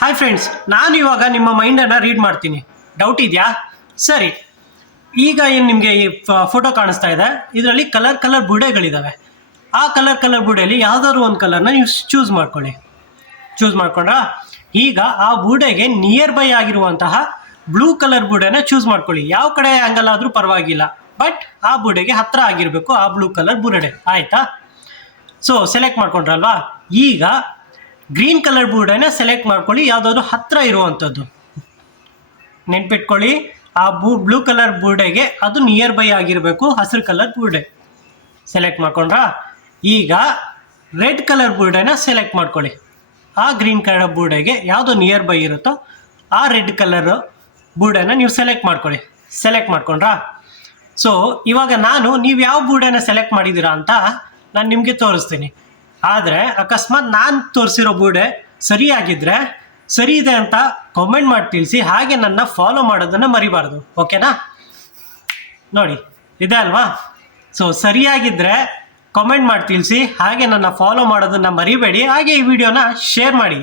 Hi friends, ನಾನು ಇವಾಗ ನಿಮ್ಮ ಮೈಂಡನ್ನು ರೀಡ್ ಮಾಡ್ತೀನಿ. ಡೌಟ್ ಇದೆಯಾ? ಸರಿ, ಈಗ ಏನು ನಿಮಗೆ ಈ ಫೋಟೋ ಕಾಣಿಸ್ತಾ ಇದೆ, ಇದರಲ್ಲಿ ಕಲರ್ ಬುಡೆಗಳಿದ್ದಾವೆ. ಆ ಕಲರ್ ಬುಡೆಯಲ್ಲಿ ಯಾವುದಾದ್ರು ಒಂದು ಕಲರ್ನ ನೀವು ಚೂಸ್ ಮಾಡ್ಕೊಳ್ಳಿ. ಚೂಸ್ ಮಾಡ್ಕೊಂಡ್ರಾ? ಈಗ ಆ ಬುಡೆಗೆ ನಿಯರ್ ಬೈ ಆಗಿರುವಂತಹ ಬ್ಲೂ ಕಲರ್ ಬುಡೆನ ಚೂಸ್ ಮಾಡ್ಕೊಳ್ಳಿ. ಯಾವ ಕಡೆ ಆ್ಯಂಗಲ್ ಆದರೂ ಪರವಾಗಿಲ್ಲ, ಬಟ್ ಆ ಬುಡೆಗೆ ಹತ್ತಿರ ಆಗಿರಬೇಕು ಆ ಬ್ಲೂ ಕಲರ್ ಬುಡೆ. ಆಯಿತಾ? ಸೊ ಸೆಲೆಕ್ಟ್ ಮಾಡ್ಕೊಂಡ್ರಲ್ವಾ? ಈಗ ಗ್ರೀನ್ ಕಲರ್ ಬುಡೆನ ಸೆಲೆಕ್ಟ್ ಮಾಡ್ಕೊಳ್ಳಿ, ಯಾವುದಾದ್ರು ಹತ್ತಿರ ಇರುವಂಥದ್ದು. ನೆನ್ಪಿಟ್ಕೊಳ್ಳಿ, ಆ ಬ್ಲೂ ಕಲರ್ ಬುಡೆಗೆ ಅದು ನಿಯರ್ ಬೈ ಆಗಿರಬೇಕು ಹಸಿರು ಕಲರ್ ಬುಡೆ. ಸೆಲೆಕ್ಟ್ ಮಾಡ್ಕೊಂಡ್ರಾ? ಈಗ ರೆಡ್ ಕಲರ್ ಬುಡೆನ ಸೆಲೆಕ್ಟ್ ಮಾಡ್ಕೊಳ್ಳಿ. ಆ ಗ್ರೀನ್ ಕಲರ್ ಬುಡೆಗೆ ಯಾವುದು ನಿಯರ್ ಬೈ ಇರುತ್ತೋ ಆ ರೆಡ್ ಕಲರ್ ಬುಡೆನ ನೀವು ಸೆಲೆಕ್ಟ್ ಮಾಡ್ಕೊಳ್ಳಿ. ಸೆಲೆಕ್ಟ್ ಮಾಡ್ಕೊಂಡ್ರಾ? ಸೊ ಇವಾಗ ನೀವು ಯಾವ ಬುಡೆನ ಸೆಲೆಕ್ಟ್ ಮಾಡಿದ್ದೀರಾ ಅಂತ ನಾನು ನಿಮಗೆ ತೋರಿಸ್ತೀನಿ. ಆದರೆ ಅಕಸ್ಮಾತ್ ನಾನು ತೋರಿಸಿರೋ ಬುಡೆ ಸರಿಯಾಗಿದ್ದರೆ ಸರಿ ಇದೆ ಅಂತ ಕಾಮೆಂಟ್ ಮಾಡಿ ತಿಳಿಸಿ. ಹಾಗೆ ನನ್ನ ಫಾಲೋ ಮಾಡೋದನ್ನು ಮರಿಬಾರ್ದು. ಓಕೆನಾ? ನೋಡಿ, ಇದೆ ಅಲ್ವಾ? ಸೊ ಸರಿಯಾಗಿದ್ದರೆ ಕಾಮೆಂಟ್ ಮಾಡಿ ತಿಳಿಸಿ. ಹಾಗೆ ನನ್ನ ಫಾಲೋ ಮಾಡೋದನ್ನು ಮರಿಬೇಡಿ. ಹಾಗೆ ಈ ವಿಡಿಯೋನ ಶೇರ್ ಮಾಡಿ.